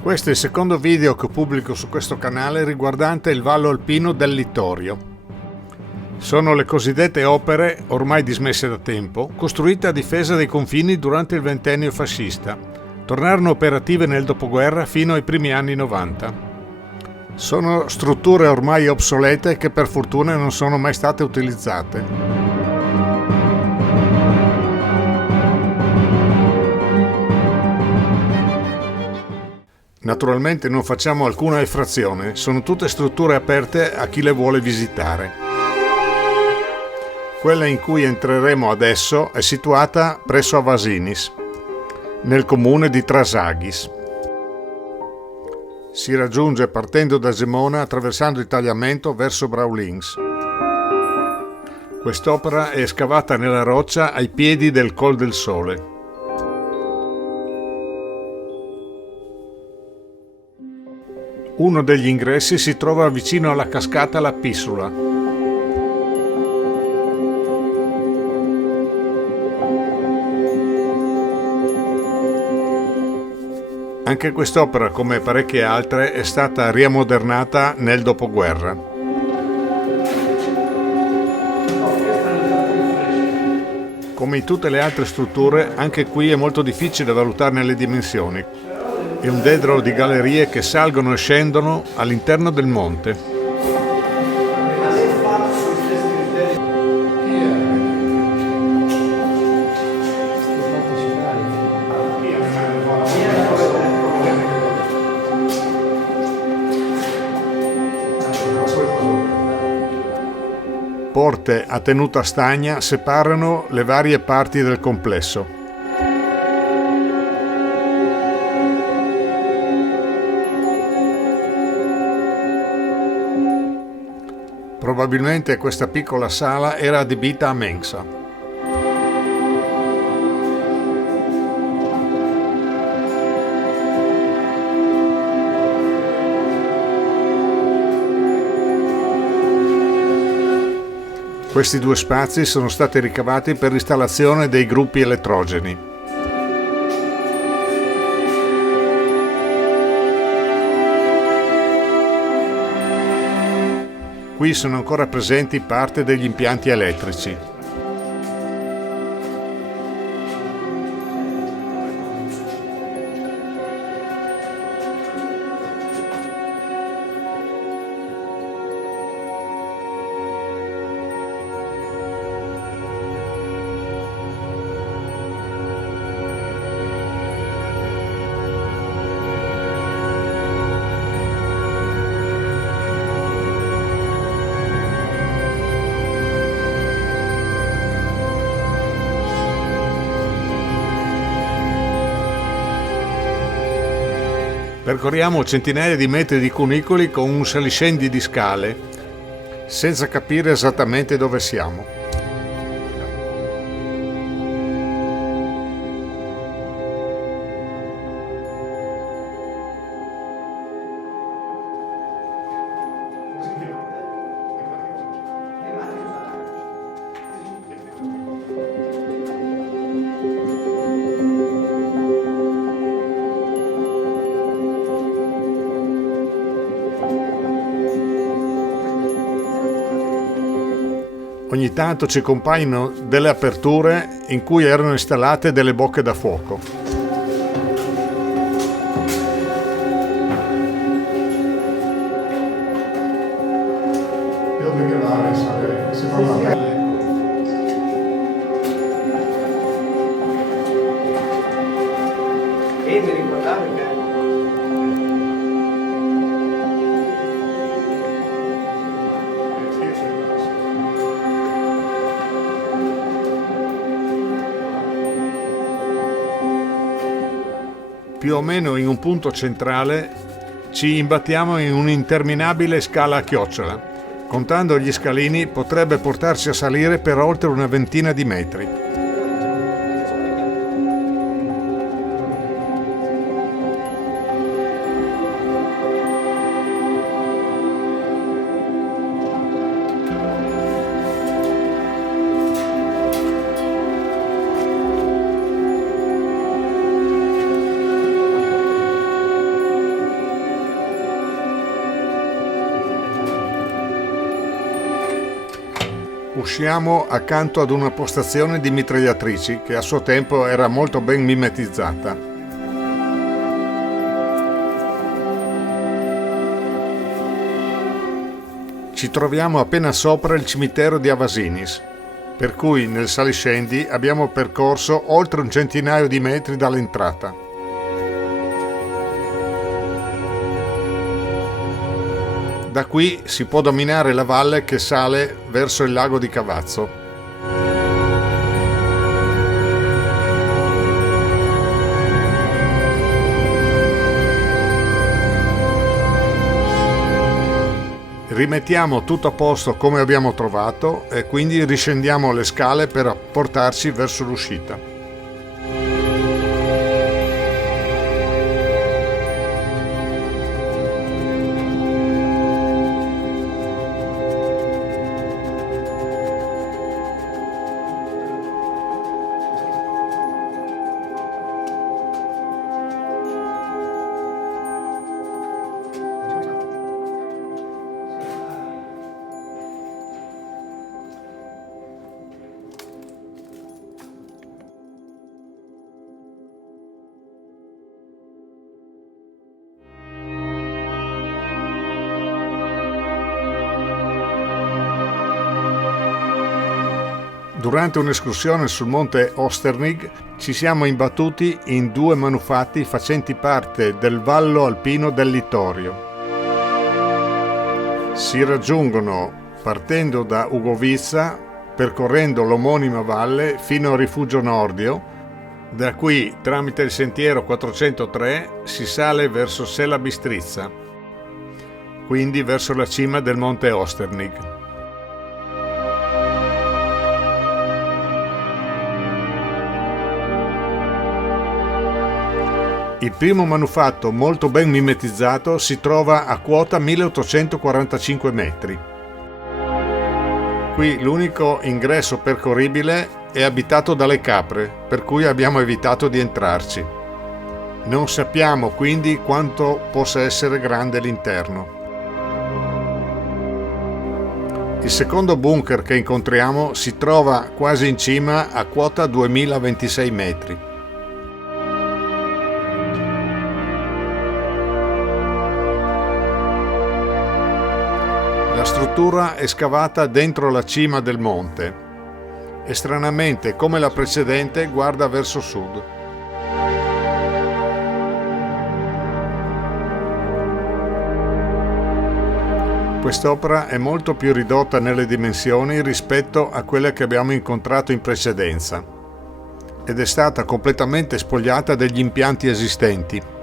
Questo è il secondo video che pubblico su questo canale riguardante il Vallo Alpino del Littorio. Sono le cosiddette opere, ormai dismesse da tempo, costruite a difesa dei confini durante il ventennio fascista. Tornarono operative nel dopoguerra fino ai primi anni 90. Sono strutture ormai obsolete che per fortuna non sono mai state utilizzate. Naturalmente non facciamo alcuna effrazione, sono tutte strutture aperte a chi le vuole visitare. Quella in cui entreremo adesso è situata presso Avasinis, nel comune di Trasaghis. Si raggiunge partendo da Gemona attraversando il tagliamento verso Braulins. Quest'opera è scavata nella roccia ai piedi del Col del Sole. Uno degli ingressi si trova vicino alla cascata La Pissula. Anche quest'opera, come parecchie altre, è stata riammodernata nel dopoguerra. Come in tutte le altre strutture, anche qui è molto difficile valutarne le dimensioni. È un dedalo di gallerie che salgono e scendono all'interno del monte. Porte a tenuta stagna separano le varie parti del complesso. Probabilmente questa piccola sala era adibita a mensa. Questi due spazi sono stati ricavati per l'installazione dei gruppi elettrogeni. Qui sono ancora presenti parte degli impianti elettrici. Percorriamo centinaia di metri di cunicoli con un saliscendi di scale, senza capire esattamente dove siamo. Ogni tanto ci compaiono delle aperture in cui erano installate delle bocche da fuoco. Mi ricordare che Più o meno in un punto centrale ci imbattiamo in un'interminabile scala a chiocciola. Contando gli scalini potrebbe portarci a salire per oltre una ventina di metri. Usciamo accanto ad una postazione di mitragliatrici che a suo tempo era molto ben mimetizzata. Ci troviamo appena sopra il cimitero di Avasinis, per cui nel saliscendi abbiamo percorso oltre un centinaio di metri dall'entrata. Da qui si può dominare la valle che sale verso il lago di Cavazzo. Rimettiamo tutto a posto come abbiamo trovato e quindi riscendiamo le scale per portarci verso l'uscita. Durante un'escursione sul monte Osternig ci siamo imbattuti in due manufatti facenti parte del vallo alpino del Littorio. Si raggiungono partendo da Ugovizza, percorrendo l'omonima valle fino al rifugio Nordio. Da qui, tramite il sentiero 403, si sale verso Sela Bistrizza, quindi verso la cima del monte Osternig. Il primo manufatto, molto ben mimetizzato, si trova a quota 1845 metri. Qui l'unico ingresso percorribile è abitato dalle capre, per cui abbiamo evitato di entrarci. Non sappiamo quindi quanto possa essere grande l'interno. Il secondo bunker che incontriamo si trova quasi in cima a quota 2026 metri. La struttura è scavata dentro la cima del monte e stranamente, come la precedente, guarda verso sud. Quest'opera è molto più ridotta nelle dimensioni rispetto a quelle che abbiamo incontrato in precedenza ed è stata completamente spogliata degli impianti esistenti.